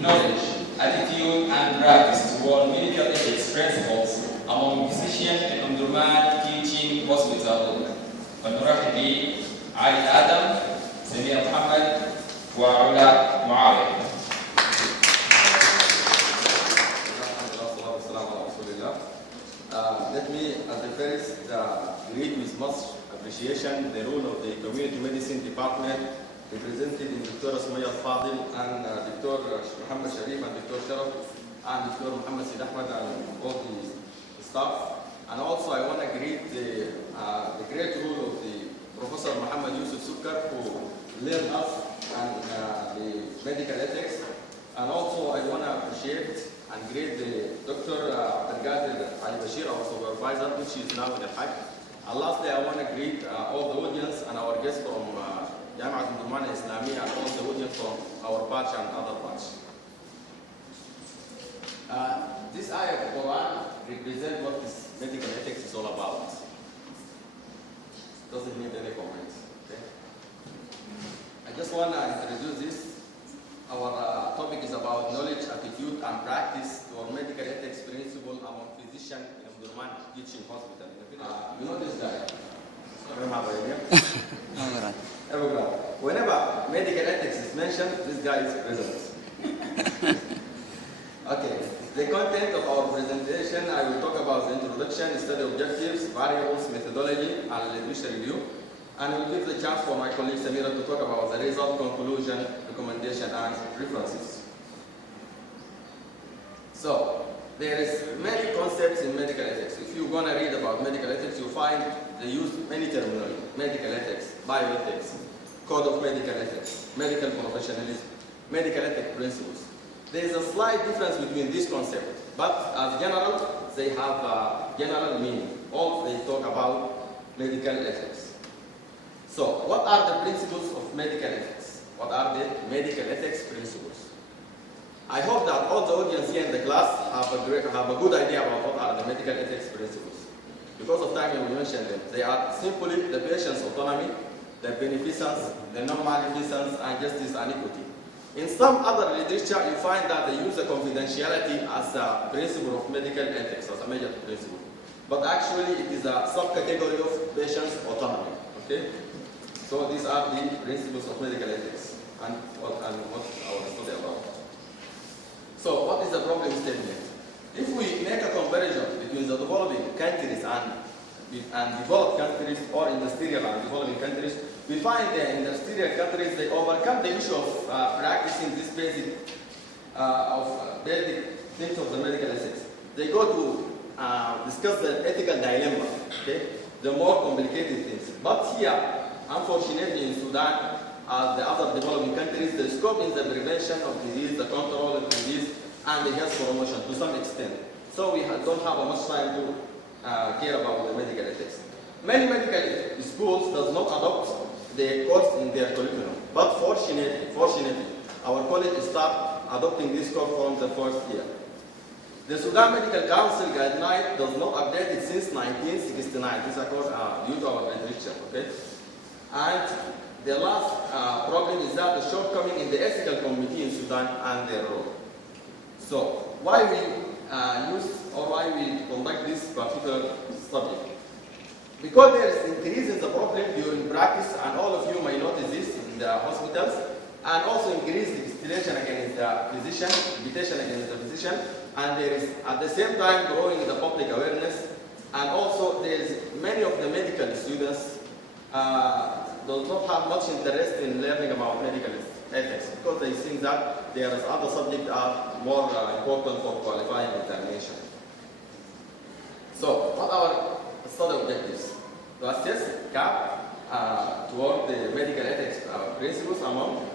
knowledge, attitude, and practice toward medical ethics principles among physicians in Omdurman Teaching Hospital. ونرحب بعلي آدم، سميرة محمد، وعلا معاوية. Let me, at the first, greet with much appreciation the role of the Community Medicine Department represented in Dr. Sumai Alfadil and Dr. Muhammad Sharif and Dr. Sharaf and Dr. Muhammad Sid Ahmed and all the staff. And also I want to greet the great role of the Professor Muhammad Yusuf Sukkar who led us and the medical ethics. And also I want to appreciate and greet the Dr. Abdelgadir Bashir, our supervisor, which is now in the Hajj. And lastly, I want to greet all the audience and our guests from Jamiat Omdurman Islamiyya and all the audience from our batch and other batch. This ayah of the Quran represents what this medical ethics is all about. Doesn't need any comments. Okay? I just want to introduce this. Our topic is about knowledge, attitude, and practice or medical ethics principle among physicians in Omdurman Teaching Hospital. You know this guy? Whenever medical ethics is mentioned, this guy is present. Okay. The content of our presentation, I will talk about the introduction, study objectives, variables, methodology, and literature review. And I will give the chance for my colleague Samira to talk about the result, conclusion, recommendation, and references. So, there is many concepts in medical ethics. If you're going to read about medical ethics, you find they use many terminology: medical ethics, bioethics, code of medical ethics, medical professionalism, medical ethics principles. There is a slight difference between these concepts, but as general, they have a general meaning. All they talk about medical ethics. So, what are the principles of medical ethics? What are the medical ethics principles? I hope that all the audience here in the class have a good idea about what are the medical ethics principles. Because of time, I will mention them. They are simply the patient's autonomy, the beneficence, the non-maleficence, and justice and equity. In some other literature, you find that they use the confidentiality as a principle of medical ethics, as a major principle. But actually, it is a subcategory of patient's autonomy. Okay? So these are the principles of medical ethics and what I will study about. So what is the problem statement? If we make a comparison between the developing countries and developed countries, or industrial and developing countries, we find that in industrial countries they overcome the issue of practicing this basic things of the medical ethics. They go to discuss the ethical dilemma, okay? The more complicated things. But here, unfortunately, in Sudan, as the other developing countries, the scope is the prevention of disease, the control of disease, and the health promotion to some extent. So we don't have much time to care about the medical ethics. Many medical schools does not adopt the course in their curriculum, but fortunately, our college start adopting this course from the first year. The Sudan Medical Council guideline does not update it since 1969. This is of course due to our literature, okay? And the last problem is that the shortcoming in the ethical committee in Sudan and their role. So, why we why we conduct this particular subject? Because there is increase in the problem during practice, and all of you may notice this in the hospitals, and also increase the visitation against the physician, and there is at the same time growing the public awareness, and also there is many of the medical students does not have much interest in learning about medical ethics because they think that there is other subjects are more important for qualifying examination. So, what are our study objectives? To assess toward the medical ethics principles among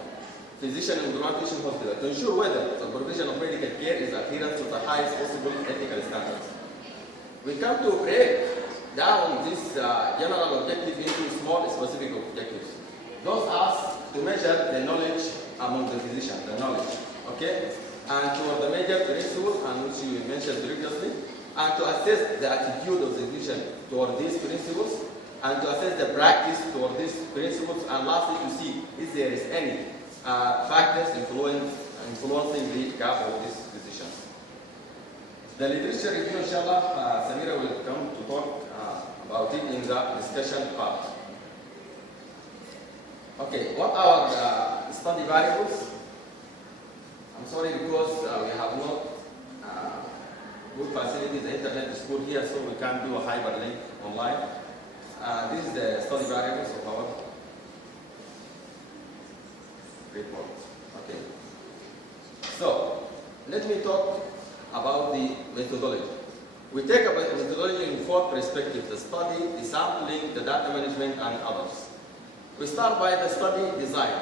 physicians in Omdurman Teaching Hospital to ensure whether the provision of medical care is adherent to the highest possible ethical standards. We come to break down this general objective into small specific objectives. Those are to measure the knowledge among the physicians, the knowledge, okay? And toward the major principles, and which you mentioned previously, and to assess the attitude of the physician toward these principles, and to assess the practice toward these principles, and lastly to see if there is any factors influence influencing the gap of these decisions. The literature review, inshallah, Samira will come to talk about it in the discussion part. Okay, what are the study variables? I'm sorry because we have not good facilities, the internet is good here, so we can't do a hyperlink online. This is the study variables of our report. Okay. So, let me talk about the methodology. We take a methodology in four perspectives: the study, the sampling, the data management, and others. We start by the study design.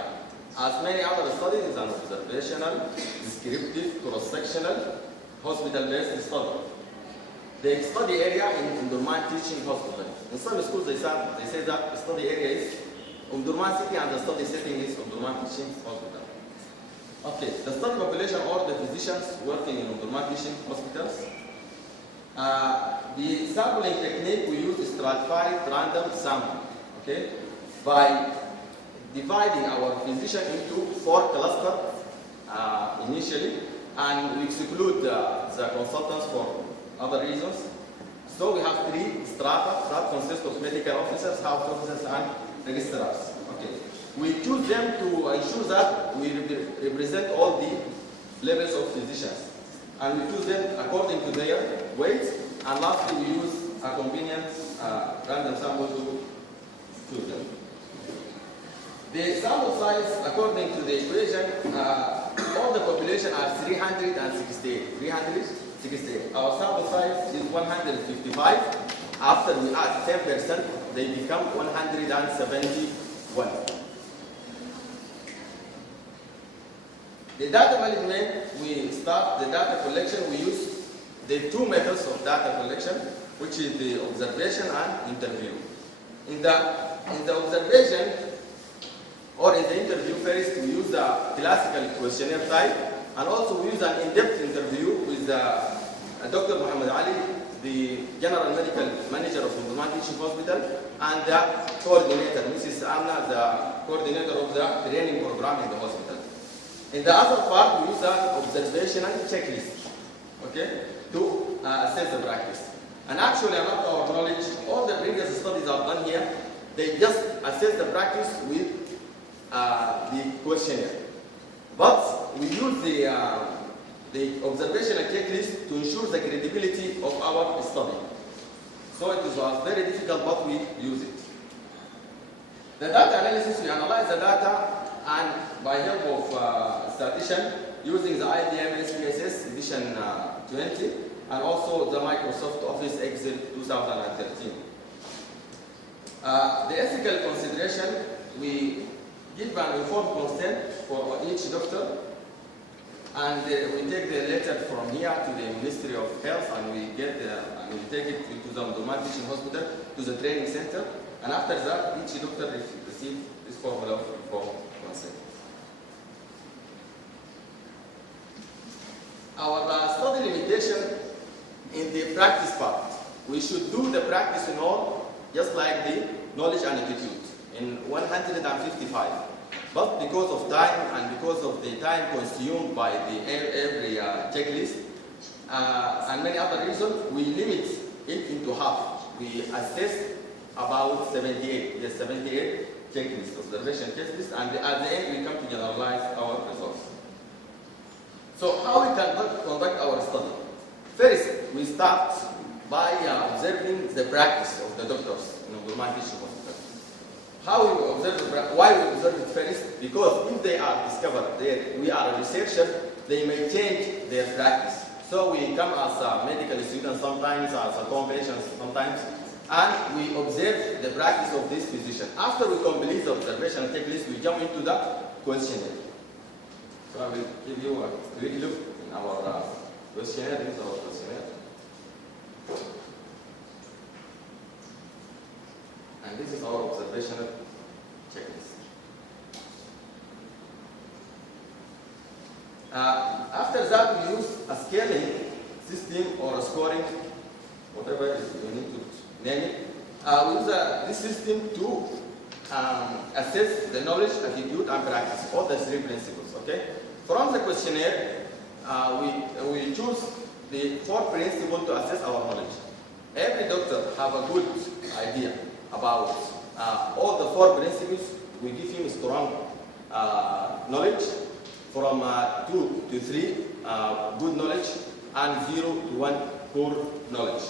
As many other studies, it's an observational, descriptive, cross-sectional, hospital-based study. The study area in Omdurman Teaching Hospital. In some schools, they say that the study area is Omdurman City and the study setting is Omdurman Teaching Hospital. Okay, the study population or the physicians working in Omdurman Teaching Hospitals. The sampling technique we use is stratified random sampling. Okay, by dividing our physician into 4 clusters initially, and we exclude the consultants for other reasons. So we have 3 strata that consist of medical officers, health officers, and registrars. Okay. We choose them to ensure that we represent all the levels of physicians. And we choose them according to their weight. And lastly, we use a convenient random sample to choose them. The sample size, according to the equation, all the population are 368. 368. Our sample size is 155. After we add 10%, they become 171. The data management, we start the data collection. We use the 2 methods of data collection, which is the observation and interview. In the observation, or in the interview, first we use the classical questionnaire type, and also we use an in-depth interview with Dr. Muhammad Ali, the General Medical Manager of Omdurman Teaching Hospital, and the coordinator, Mrs. Amna, the coordinator of the training program in the hospital. In the other part, we use an observational checklist, okay, to assess the practice. And actually, about our knowledge, all the previous studies are done here. They just assess the practice with the questionnaire. But we use the observational checklist to ensure the credibility of our study. So it was very difficult, but we use it. The data analysis, we analyze the data and by help of statistician using the IBM SPSS edition 20 and also the Microsoft Office Excel 2013. The ethical consideration, we give an informed consent for each doctor, and we take the letter from here to the Ministry of Health, and we take it to the Omdurman Teaching Hospital, to the training center, and after that, each doctor receives this formula of informed consent. Our study limitation in the practice part, we should do the practice in all, just like the knowledge and attitude, in 155. But because of time and because of the time consumed by every checklist and many other reasons, we limit it into half. We assess about 78 checklists, observation checklists, and at the end we come to generalize our results. So how we can conduct our study? First, we start by observing the practice of the doctors in Omdurman Teaching Hospital. How we observe why we observe it first? Because if they are discovered there, we are a researcher, they may change their practice. So we come as a medical student sometimes, as a patient sometimes, and we observe the practice of this physician. After we complete the observation checklist, we jump into the questionnaire. So I will give you a quick look in our questionnaire. This is our questionnaire. And this is our observational checklist. After that, we use a scaling system or a scoring, whatever you need to name it. We use this system to assess the knowledge, attitude, and practice, all the 3 principles. Okay. From the questionnaire, we choose the 4 principles to assess our knowledge. Every doctor have a good idea about all the 4 principles. We give him strong knowledge, from 2 to 3 good knowledge, and 0 to 1 poor knowledge.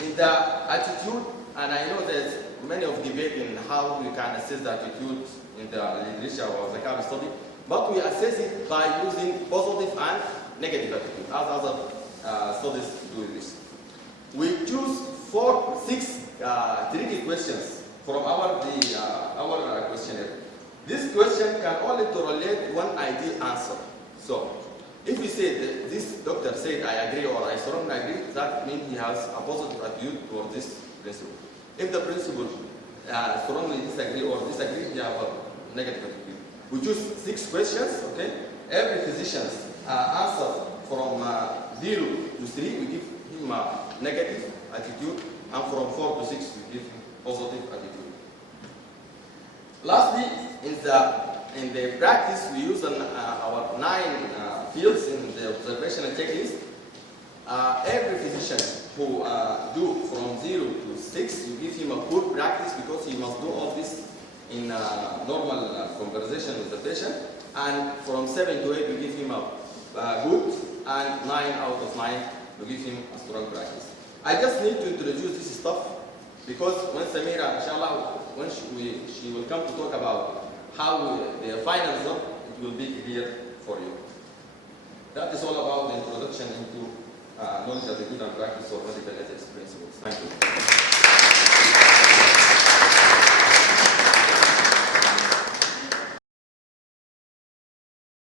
In the attitude, and I know there's many of debate in how we can assess the attitude in the literature or the case study, but we assess it by using positive and negative attitude, as other studies do this. We choose 6 tricky questions from our questionnaire. This question can only relate one ideal answer. So, if we say that this doctor said I agree or I strongly agree, that means he has a positive attitude toward this principle. If the principle strongly disagree or disagree, he has a negative attitude. We choose 6 questions, okay? Every physician's answer from 0 to 3, we give him a negative attitude, and from 4 to 6, we give him positive attitude. Lastly, in the practice, we use our 9 fields in the observational checklist. Every physician who do from 0 to 6, you give him a poor practice because he must do all this in normal conversation with the patient. And from 7 to 8, we give him a good, and 9 out of 9, we give him a strong practice. I just need to introduce this stuff because when Samira, inshallah, when she will come to talk about how the final result, it will be clear for you. That is all about the introduction into knowledge, attitude, and practice of medical ethics principles. Thank you.